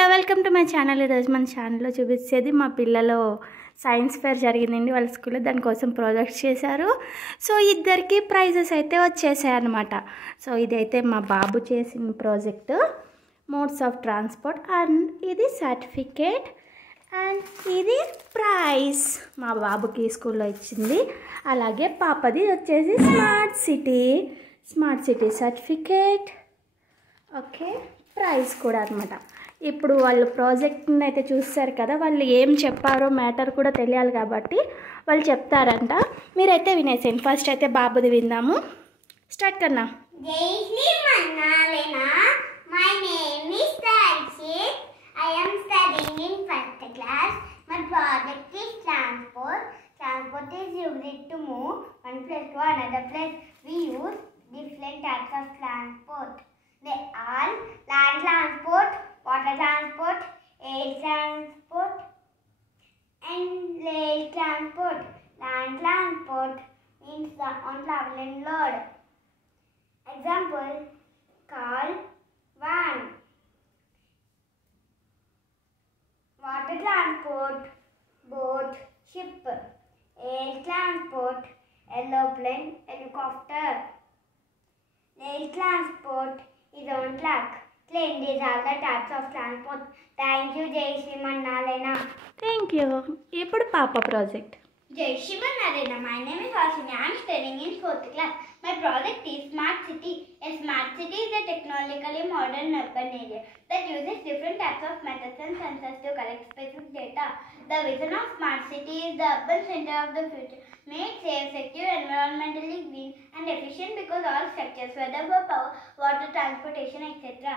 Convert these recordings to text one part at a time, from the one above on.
Hello welcome to my channel. ఈరోజు మన ఛానల్లో చూపించేది మా పిల్లలు సైన్స్ ఫేర్ జరిగిందండి వాళ్ళ స్కూల్లో. దానికోసం ప్రాజెక్ట్స్ చేశారు. సో ఇద్దరికి ప్రైజెస్ అయితే వచ్చేసాయి అన్నమాట. సో ఇదైతే మా బాబు చేసిన project modes of transport, and ఇది సర్టిఫికేట్, అండ్ ఇది ప్రైజ్ మా బాబుకి స్కూల్లో ఇచ్చింది. అలాగే పాపది వచ్చేసి smart city certificate, okay, prize కూడా అనమాట. ఇప్పుడు వాళ్ళు ప్రాజెక్ట్ని అయితే చూస్తారు కదా, వాళ్ళు ఏం చెప్పారో మ్యాటర్ కూడా తెలియాలి కాబట్టి వాళ్ళు చెప్తారంట. మీరైతే వినేసేయండి. ఫస్ట్ అయితే బాబుది విందాము. స్టార్ట్ కన్నా. జై శ్రీ మన్నాలేనా. My name is Tarshit. I am studying in first class. My project is transport. Transport is used to move one place to another place. We use different types of transport. They are land transport, water transport, air transport, and rail transport. Land transport means the on-traveling load. Example: car, van. Water transport, boat, ship. Air transport, aeroplane, helicopter. Rail transport is on track. Train. These are the types of transport. Thank you, Jai Shri Mannalena. Thank you. ఇప్పుడు పాప project. Jai Shri Mannalena. My name is Ashwini. I am studying in 4th class. My project is Smart City. A smart city is a technologically modern urban area that uses different types of methods and sensors to collect specific data. The vision of Smart City is the urban center of the future, made safe, secure, environmentally green and efficient because all structures, whether for power, water, transportation, etc.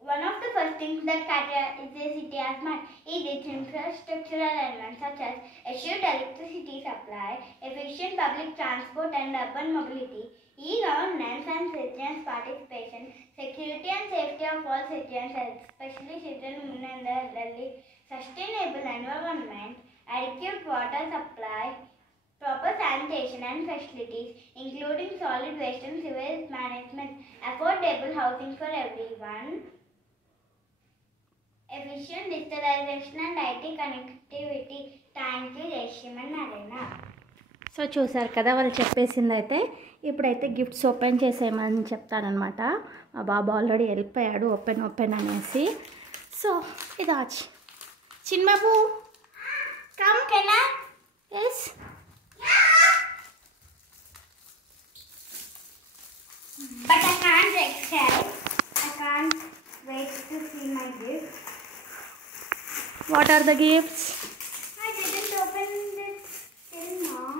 One of the first things that characterizes a city as smart is its infrastructural elements such as assured electricity supply, efficient public transport and urban mobility, e-governance and citizens' participation, security and safety of all citizens, especially children, women and the elderly, sustainable environment, adequate water supply, proper sanitation and facilities, including solid waste and sewage management, affordable housing for everyone, efficient digitalization and IT connectivity. Thank you, Jai Shri Mannalena. So చూసారు కదా వాళ్ళు చెప్పేసింది. అయితే ఇప్పుడైతే gifts open చేసేయమని చెప్తానమాట. మా బాబు ఆల్రెడీ వెళ్ళిపోయాడు ఓపెన్ అనేసి. సో ఇది చిన్నబాబు Come, can I? Yes, But I can't accept. I can't wait to see my gift. What are the gifts? I didn't open it till now.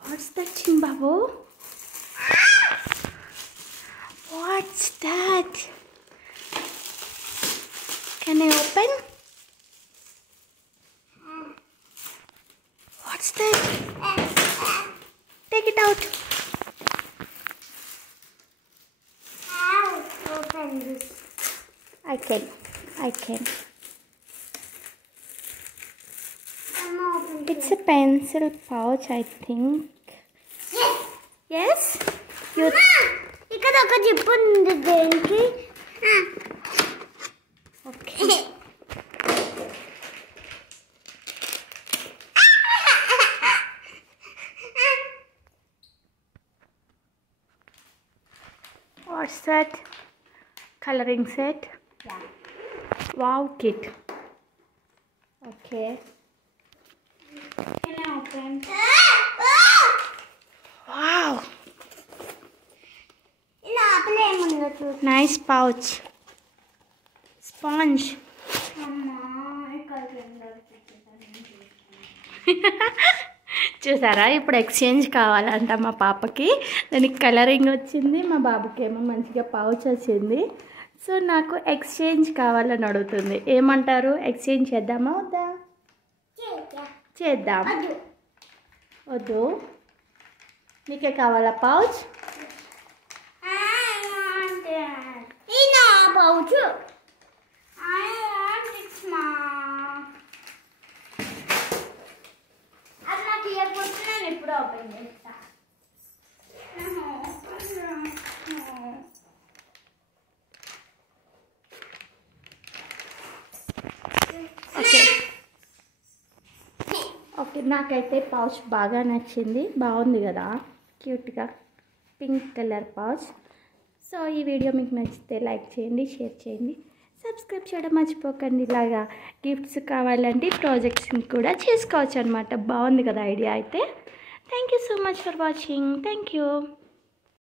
What's that చిన్నబాబు? What's that? Can I open? What's that? Take it out. How to open this? I can. I'm open. It's a pencil pouch, I think. Yes. Yes? You ఇక్కడ ఒక జిప్ ఉంది దేనికి? okay. What's that? Coloring set? Yeah. Wow, kit. Okay. Can I open? Wow. ఇలా ఆపలే ఏముందో చూసి. Nice pouch. Sponge. అమ్మా ఇక్కడ చూసారా, ఇప్పుడు ఎక్స్చేంజ్ కావాలంట మా పాపకి. దానికి కలరింగ్ వచ్చింది, మా బాబుకి ఏమో మంచిగా పౌచ్ వచ్చింది. సో నాకు ఎక్స్చేంజ్ కావాలని అడుగుతుంది. ఏమంటారు, ఎక్స్చేంజ్ చేద్దామా వద్దా? చేద్దాం. వద్దు, నీకే కావాలా పౌచ్? ఇది pouch. I want it small. అది నాకు ఇయర్పోర్ట్స్ నేను ఇప్పుడు ఓపెన్ చేస్తా. ఓకే, నాకైతే పౌచ్ బాగా నచ్చింది, బాగుంది కదా, క్యూట్గా పింక్ కలర్ పౌచ్. సో ఈ వీడియో మీకు నచ్చితే లైక్ చేయండి, షేర్ చేయండి, సబ్స్క్రైబ్ చేయడం మర్చిపోకండి. ఇలాగా గిఫ్ట్స్ కావాలంటే ప్రాజెక్ట్స్ని కూడా చేసుకోవచ్చు అనమాట. బాగుంది కదా ఐడియా అయితే. Thank you so much for watching. Thank you.